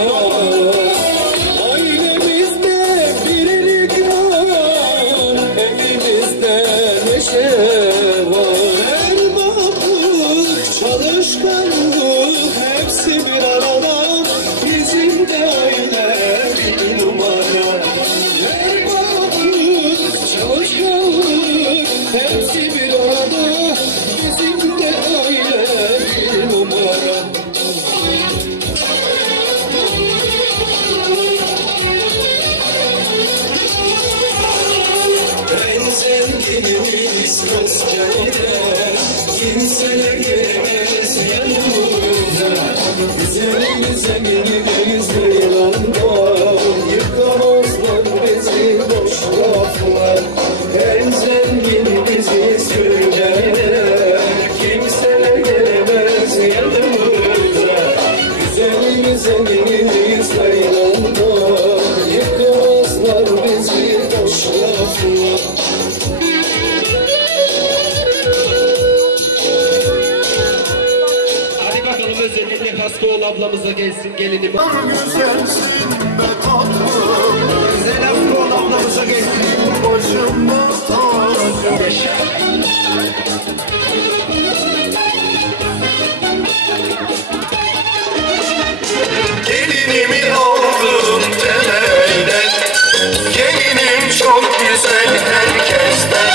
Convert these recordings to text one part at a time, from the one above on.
Oh. Kimse gelemez yanımıza Güzel zeminimiz meydanda Yıkamazlar bizi boş laflar En zengin biziz Türkiye'de Kimse gelemez yanımıza Güzel zeminimiz ol ablamıza gelsin gelinim. Güzelsin be tatlım Güzel ol ablamıza gelsin. Başımda tacım Yaşa. Gelinimi aldım temelden Gelinim çok güzel herkesten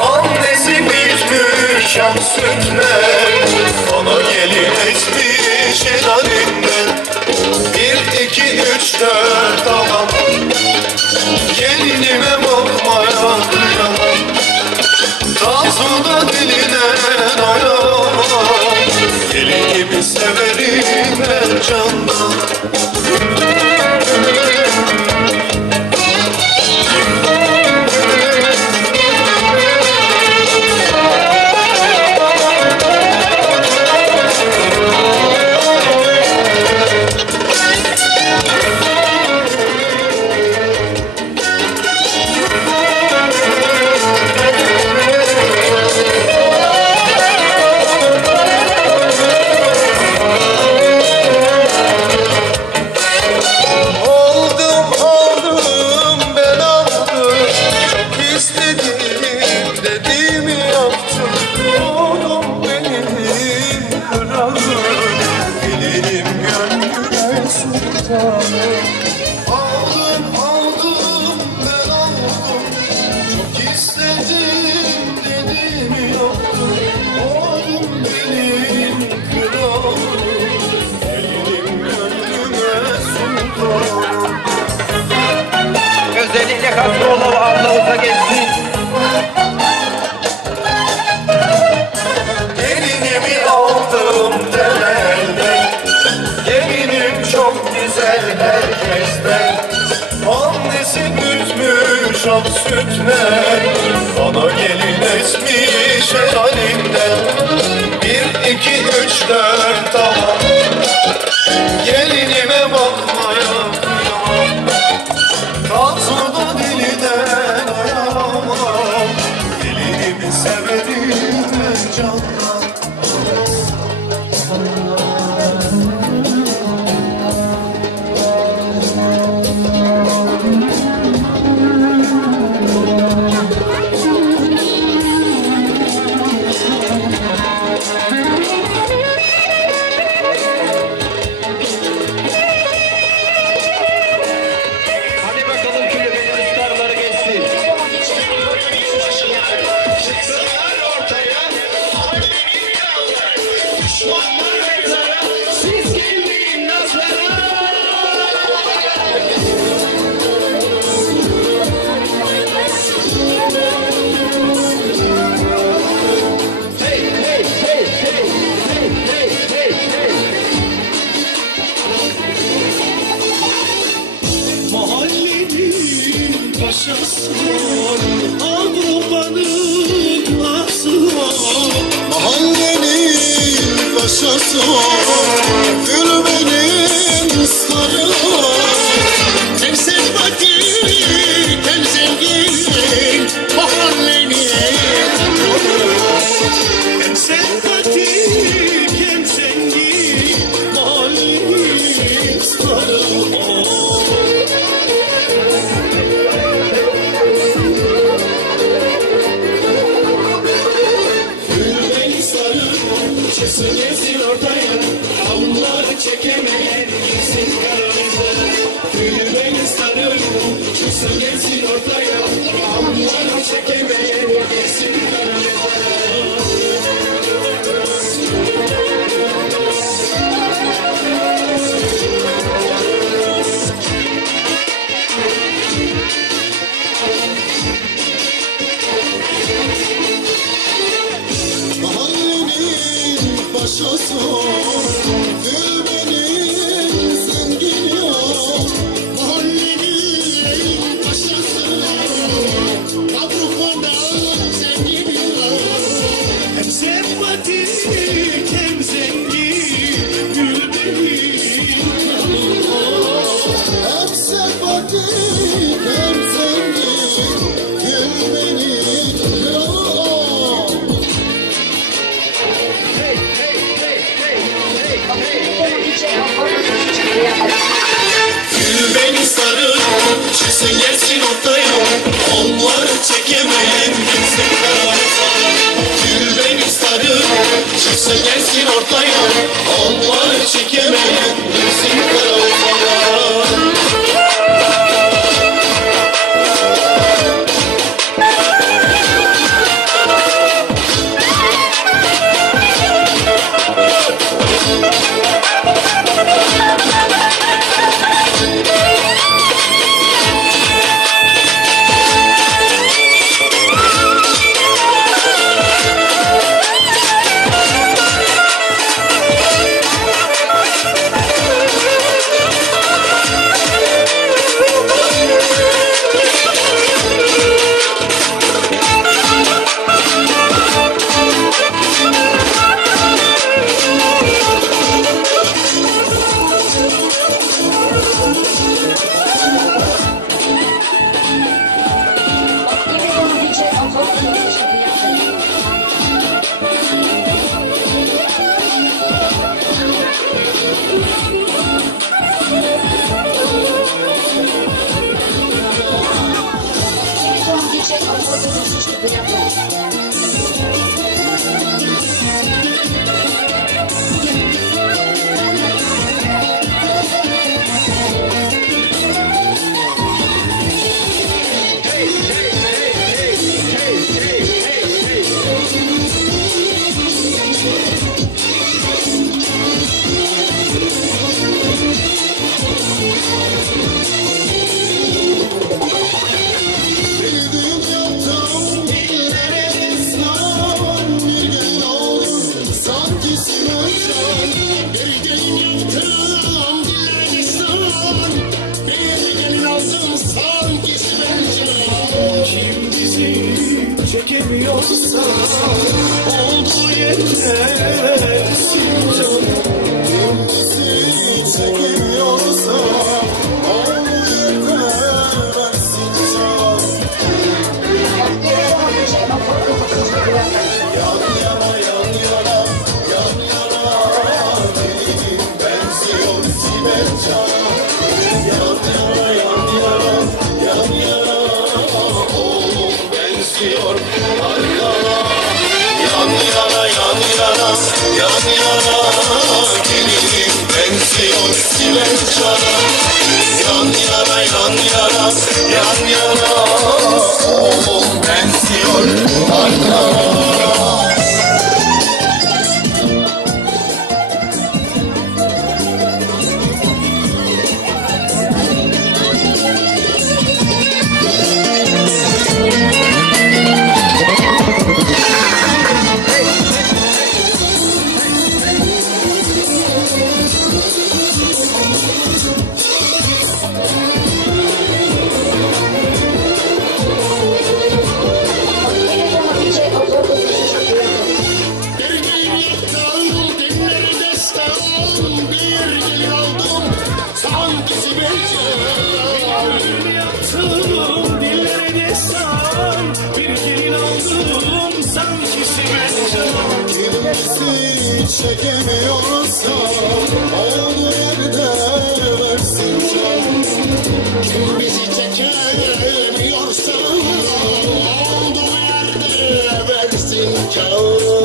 Annesi bitmiş şan sütler ablamıza gelsin. Gelinimi aldım temelden Gelinim çok güzel herkesten Annesi büyütmüş ak sütler Bana gelin esmiş helalinden Bir, iki, üç, dört tamam Gelinime Gül benim sarım çıksın gezin ortaya Hamlar çekemeyen そ索。Çıksın gelsin ortaya. Onları çekemeyen gitsin Gül beni sarı, çıksın gelsin ortaya. Onları çekemeyen Sanki simentan Kim çekemiyorsa Olduğu yeter canım Bizi çekemiyorsa yan yana Gelinim benziyor simentana Yan yana yan yana. Yan yana Oğlum benziyor Allah'a Kimisi çekemiyorsa Olduğu yerde versin can Kim bizi çekemiyorsa Olduğu yerde versin can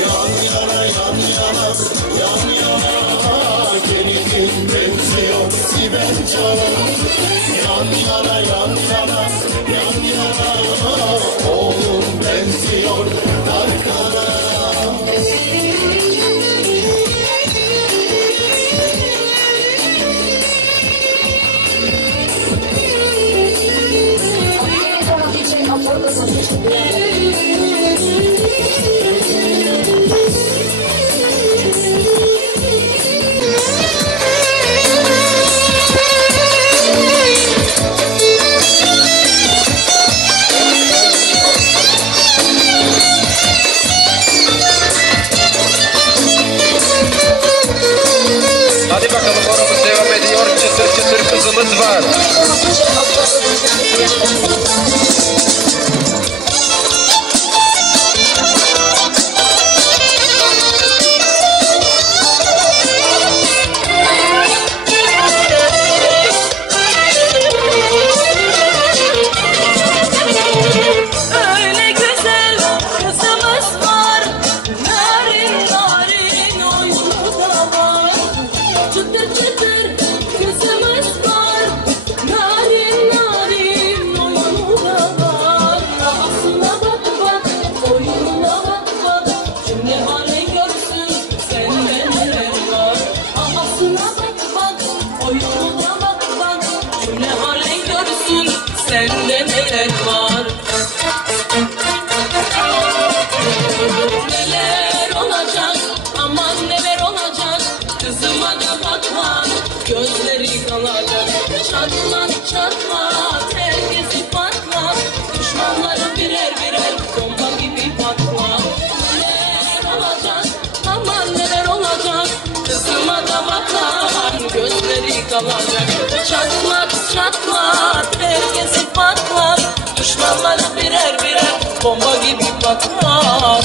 Yan yana yan yana yan yana Gelinin benziyor. Sibel Can'a Yan yana Çatlat çatlat herkesi patlat Düşmanları birer birer bomba gibi patlat Neler olacak? Aman neler olacak? Kızıma da gözleri kalacak. Çatlat çatlat herkesi patlat Düşmanları birer birer bomba gibi patlar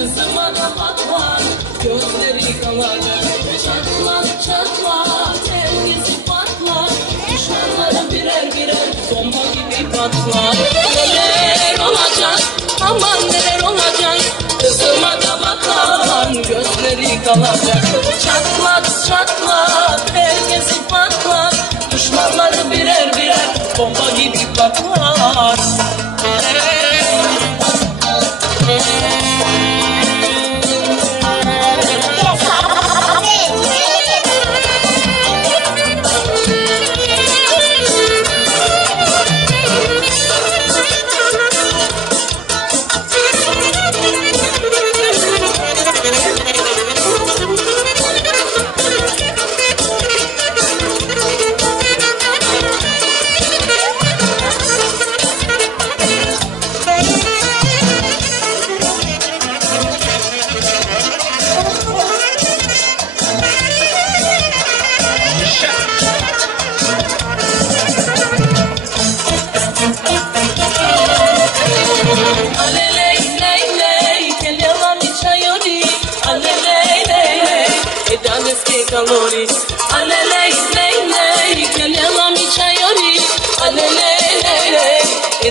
kızıma da bakar. Gözleri kalacak, çatlat çatlat, herkesi patlar. Düşmanları birer birer bomba gibi patlar. Neler olacak, aman neler olacak, kızıma da bakar. Gözleri kalacak, çatlat çatlat, herkesi patlar. Düşmanları birer birer bomba gibi patlar.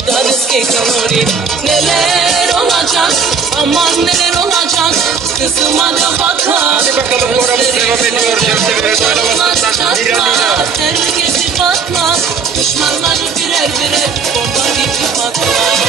Edades ki kalori Neler olacak Aman neler olacak Kızıma da bakar Hadi bakalım programımız devam ediyor. Cem Sever'in oynamasından Düşmanları birer birer Bomba gibi patlar